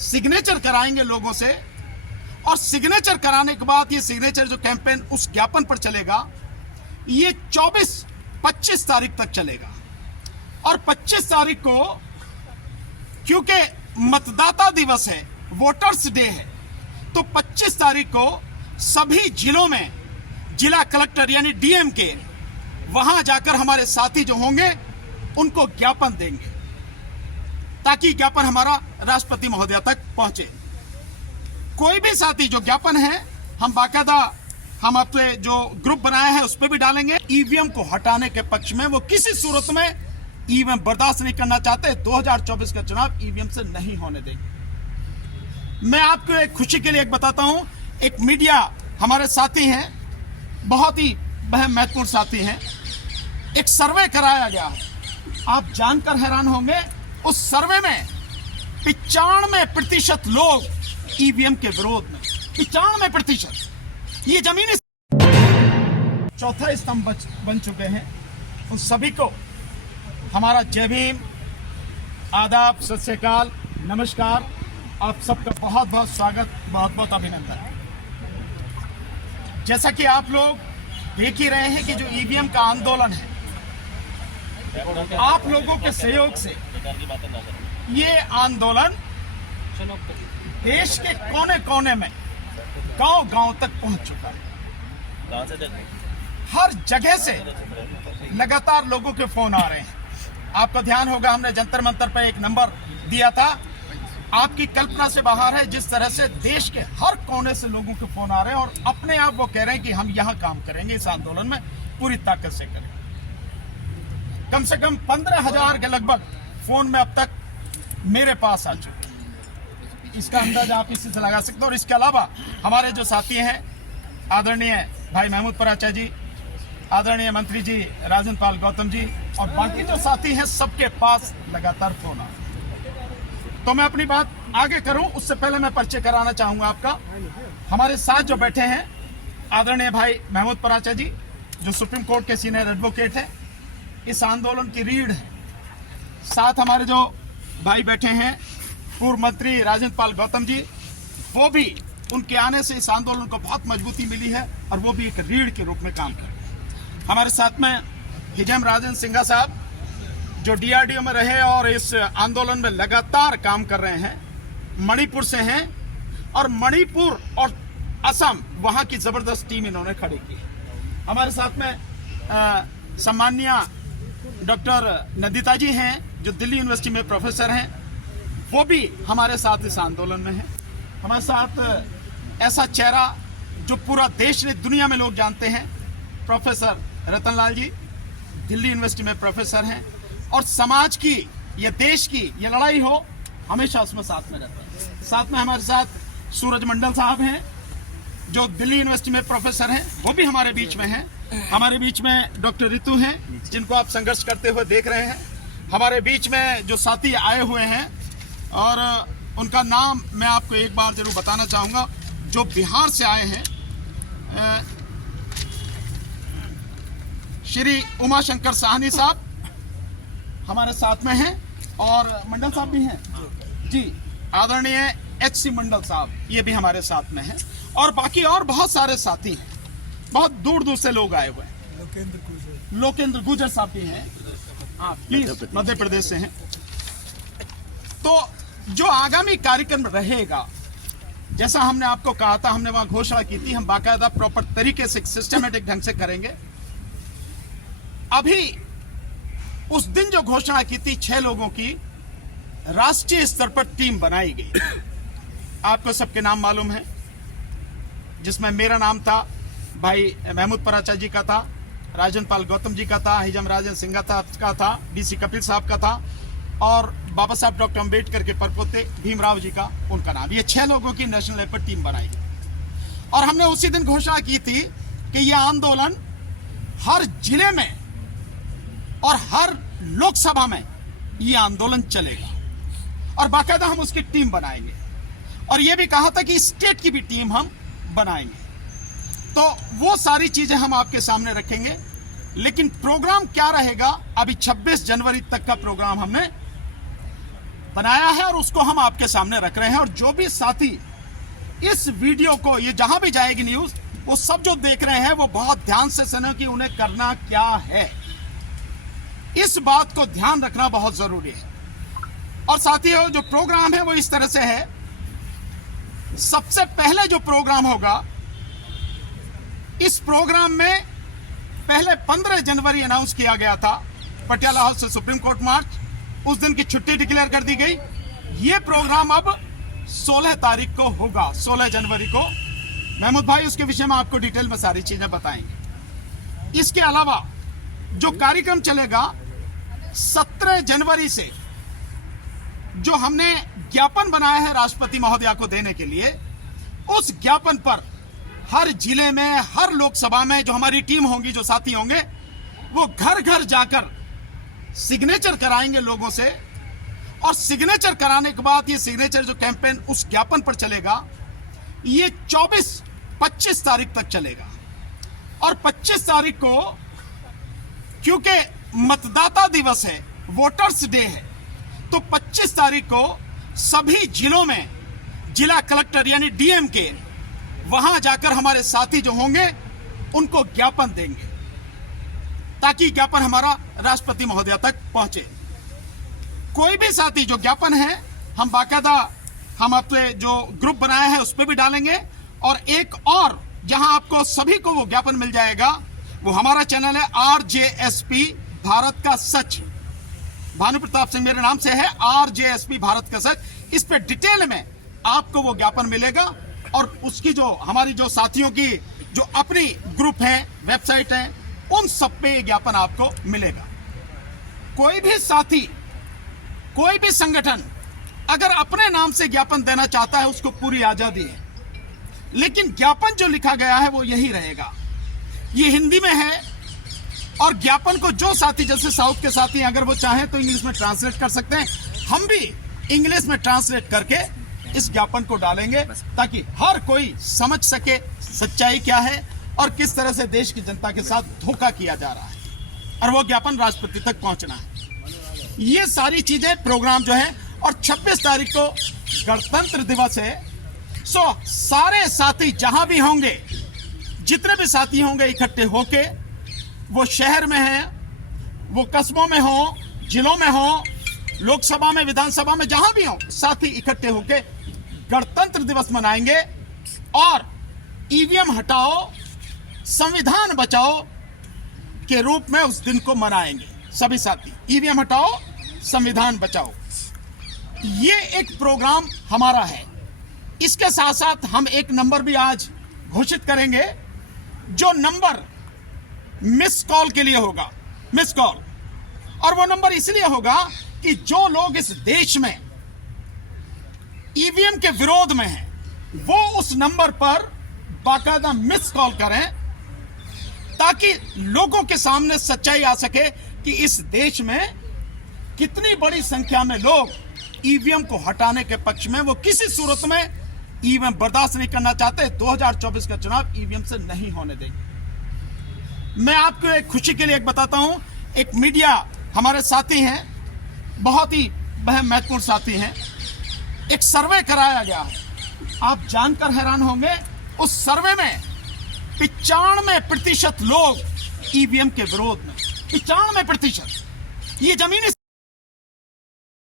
Signature कराएंगे लोगों से, और सिग्नेचर कराने के बाद ये सिग्नेचर जो कैंपेन उस ज्ञापन पर चलेगा, ये 25 तारीख तक चलेगा। और 25 तारीख को क्योंकि मतदाता दिवस है, वोटर्स डे है, तो 25 तारीख को सभी जिलों में जिला कलेक्टर यानी डीएम के वहां जाकर हमारे साथी जो होंगे उनको ज्ञापन देंगे, ताकि ज्ञापन हमारा राष्ट्रपति महोदया तक पहुंचे। कोई भी साथी जो ज्ञापन है हम बाकायदा हम अपने जो ग्रुप बनाए हैं उस पर भी डालेंगे। ईवीएम को हटाने के पक्ष में, वो किसी सूरत में ईवीएम बर्दाश्त नहीं करना चाहते। 2024 का चुनाव ईवीएम से नहीं होने देंगे। मैं आपको एक खुशी के लिए एक बताता हूं, एक मीडिया हमारे साथी हैं, बहुत ही महत्वपूर्ण साथी हैं। एक सर्वे कराया गया, आप जानकर हैरान होंगे, उस सर्वे में 95% लोग ईवीएम के विरोध में, 95%। ये जमीनी चौथा स्तंभ बन चुके हैं। उन सभी को हमारा जय भीम, आदाब, सत श्री अकाल, नमस्कार। आप सबका बहुत बहुत स्वागत, बहुत बहुत अभिनंदन। जैसा कि आप लोग देख ही रहे हैं कि जो ईवीएम का आंदोलन है, आप लोगों के सहयोग से ये आंदोलन देश के कोने कोने में, गांव गांव तक पहुंच चुका है। हर जगह से लगातार लोगों के फोन आ रहे हैं। आपको ध्यान होगा, हमने जंतर मंतर पर एक नंबर दिया था, आपकी कल्पना से बाहर है जिस तरह से देश के हर कोने से लोगों के फोन आ रहे हैं और अपने आप वो कह रहे हैं कि हम यहां काम करेंगे, इस आंदोलन में पूरी ताकत से करेंगे। कम से कम 15,000 के लगभग फोन में अब तक मेरे पास आ चुके हैं। इसका अंदाजा आप इसी से लगा सकते हो। और इसके अलावा हमारे जो साथी हैं, आदरणीय भाई महमूद पराचा जी, आदरणीय मंत्री जी राजन पाल गौतम जी, और बाकी जो साथी हैं, सबके पास लगातार फोन आ रहे हैं। तो मैं अपनी बात आगे करूं उससे पहले मैं परिचय कराना चाहूंगा आपका। हमारे साथ जो बैठे हैं, आदरणीय भाई महमूद पराचा जी, जो सुप्रीम कोर्ट के सीनियर एडवोकेट हैं, इस आंदोलन की रीढ़ है। साथ हमारे जो भाई बैठे हैं, पूर्व मंत्री राजन पाल गौतम जी, वो भी, उनके आने से इस आंदोलन को बहुत मजबूती मिली है और वो भी एक रीढ़ के रूप में काम कर रहे हैं। हमारे साथ में हिजम राजन सिंघा साहब, जो डीआरडीओ में रहे और इस आंदोलन में लगातार काम कर रहे हैं, मणिपुर से हैं, और मणिपुर और असम, वहां की जबरदस्त टीम इन्होंने खड़ी की है। हमारे साथ में सम्माननीय डॉक्टर नंदिता जी हैं, जो दिल्ली यूनिवर्सिटी में प्रोफेसर हैं, वो भी हमारे साथ इस आंदोलन में हैं। हमारे साथ ऐसा चेहरा जो पूरा देश ने, दुनिया में लोग जानते हैं, प्रोफेसर रतनलाल जी, दिल्ली यूनिवर्सिटी में प्रोफेसर हैं, और समाज की, ये देश की ये लड़ाई हो, हमेशा उसमें साथ में रहता है। साथ में हमारे साथ सूरज मंडल साहब हैं, जो दिल्ली यूनिवर्सिटी में प्रोफेसर हैं, वो भी हमारे बीच में हैं। हमारे बीच में डॉक्टर रितु हैं, जिनको आप संघर्ष करते हुए देख रहे हैं। हमारे बीच में जो साथी आए हुए हैं, और उनका नाम मैं आपको एक बार जरूर बताना चाहूंगा, जो बिहार से आए हैं, श्री उमाशंकर साहनी साहब हमारे साथ में हैं, और मंडल साहब भी हैं जी, आदरणीय एच.सी. मंडल साहब, ये भी हमारे साथ में हैं, और बाकी और बहुत सारे साथी हैं, बहुत दूर दूर से लोग आए हुए हैं। लोकेंद्र गुजर साहब भी हैं, प्लीज, मध्य प्रदेश से हैं। तो जो आगामी कार्यक्रम रहेगा, जैसा हमने आपको कहा था, हमने वहां घोषणा की थी, हम बाकायदा प्रॉपर तरीके से, सिस्टमेटिक ढंग से करेंगे। अभी उस दिन जो घोषणा की थी 6 लोगों की, राष्ट्रीय स्तर पर टीम बनाई गई। आपको सबके नाम मालूम है, जिसमें मेरा नाम था, भाई महमूद पराचा जी का था, राजन पाल गौतम जी का था, हिजम राजन सिंघा का था, डीसी कपिल साहब का था, और बाबा साहब डॉक्टर अम्बेडकर के परपोते भीमराव जी का, उनका नाम। ये 6 लोगों की नेशनल लेवल पर टीम बनाई गई। और हमने उसी दिन घोषणा की थी कि यह आंदोलन हर जिले में और हर लोकसभा में यह आंदोलन चलेगा, और बाकायदा हम उसकी टीम बनाएंगे। और यह भी कहा था कि स्टेट की भी टीम हम बनाएंगे। तो वो सारी चीजें हम आपके सामने रखेंगे। लेकिन प्रोग्राम क्या रहेगा, अभी 26 जनवरी तक का प्रोग्राम हमने बनाया है और उसको हम आपके सामने रख रहे हैं। और जो भी साथी इस वीडियो को, ये जहां भी जाएगी न्यूज, वो सब जो देख रहे हैं वो बहुत ध्यान से सुने कि उन्हें करना क्या है। इस बात को ध्यान रखना बहुत जरूरी है। और साथियों, जो प्रोग्राम है वो इस तरह से है। सबसे पहले जो प्रोग्राम होगा, इस प्रोग्राम में पहले 15 जनवरी अनाउंस किया गया था, पटियाला हाउस से सुप्रीम कोर्ट मार्च, उस दिन की छुट्टी डिक्लेयर कर दी गई। ये प्रोग्राम अब 16 तारीख को होगा, 16 जनवरी को। महमूद भाई उसके विषय में आपको डिटेल में सारी चीजें बताएंगे। इसके अलावा जो कार्यक्रम चलेगा 17 जनवरी से, जो हमने ज्ञापन बनाया है राष्ट्रपति महोदया को देने के लिए, उस ज्ञापन पर हर जिले में, हर लोकसभा में जो हमारी टीम होगी, जो साथी होंगे, वो घर घर जाकर सिग्नेचर कराएंगे लोगों से। और सिग्नेचर कराने के बाद ये सिग्नेचर जो कैंपेन उस ज्ञापन पर चलेगा, ये 25 तारीख तक चलेगा। और 25 तारीख को, क्योंकि मतदाता दिवस है, वोटर्स डे है, तो 25 तारीख को सभी जिलों में जिला कलेक्टर यानी डीएम के वहां जाकर हमारे साथी जो होंगे उनको ज्ञापन देंगे, ताकि ज्ञापन हमारा राष्ट्रपति महोदया तक पहुंचे। कोई भी साथी जो ज्ञापन है, हम बाकायदा हम अपने जो ग्रुप बनाए हैं उस पर भी डालेंगे। और एक और जहां आपको सभी को वो ज्ञापन मिल जाएगा, वो हमारा चैनल है RJSP भारत का सच। भानु प्रताप सिंह मेरे नाम से है, RJSP भारत का सच। इस पे डिटेल में आपको वो ज्ञापन मिलेगा। और उसकी जो हमारी जो साथियों की जो अपनी ग्रुप है, वेबसाइट है, उन सब पे ये ज्ञापन आपको मिलेगा। कोई भी साथी, कोई भी संगठन अगर अपने नाम से ज्ञापन देना चाहता है, उसको पूरी आजादी है, लेकिन ज्ञापन जो लिखा गया है वो यही रहेगा। ये हिंदी में है। और ज्ञापन को जो साथी, जैसे साउथ के साथी अगर वो चाहें तो इंग्लिश में ट्रांसलेट कर सकते हैं, हम भी इंग्लिश में ट्रांसलेट करके इस ज्ञापन को डालेंगे, ताकि हर कोई समझ सके सच्चाई क्या है और किस तरह से देश की जनता के साथ धोखा किया जा रहा है, और वो ज्ञापन राष्ट्रपति तक पहुंचना है। ये सारी चीजें प्रोग्राम जो है। और 26 तारीख को गणतंत्र दिवस है। सारे साथी जहां भी होंगे, जितने भी साथी होंगे, इकट्ठे होके, वो शहर में है, वो कस्बों में हो, जिलों में हो, लोकसभा में, विधानसभा में, जहां भी हो, साथी इकट्ठे होके गणतंत्र दिवस मनाएंगे। और ईवीएम हटाओ, संविधान बचाओ के रूप में उस दिन को मनाएंगे सभी साथी। ईवीएम हटाओ, संविधान बचाओ, ये एक प्रोग्राम हमारा है। इसके साथ साथ हम एक नंबर भी आज घोषित करेंगे, जो नंबर मिस कॉल के लिए होगा, मिस कॉल। और वो नंबर इसलिए होगा कि जो लोग इस देश में ईवीएम के विरोध में हैं, वो उस नंबर पर बाकायदा मिस कॉल करें, ताकि लोगों के सामने सच्चाई आ सके कि इस देश में कितनी बड़ी संख्या में लोग ईवीएम को हटाने के पक्ष में, वो किसी सूरत में ईवीएम बर्दाश्त नहीं करना चाहते। 2024 का चुनाव ईवीएम से नहीं होने देंगे। मैं आपको एक खुशी के लिए एक बताता हूं, एक मीडिया हमारे साथी हैं, बहुत ही महत्वपूर्ण साथी हैं, एक सर्वे कराया गया है, आप जानकर हैरान होंगे। उस सर्वे में 95% लोग ईवीएम के विरोध में, 95%। ये जमीनी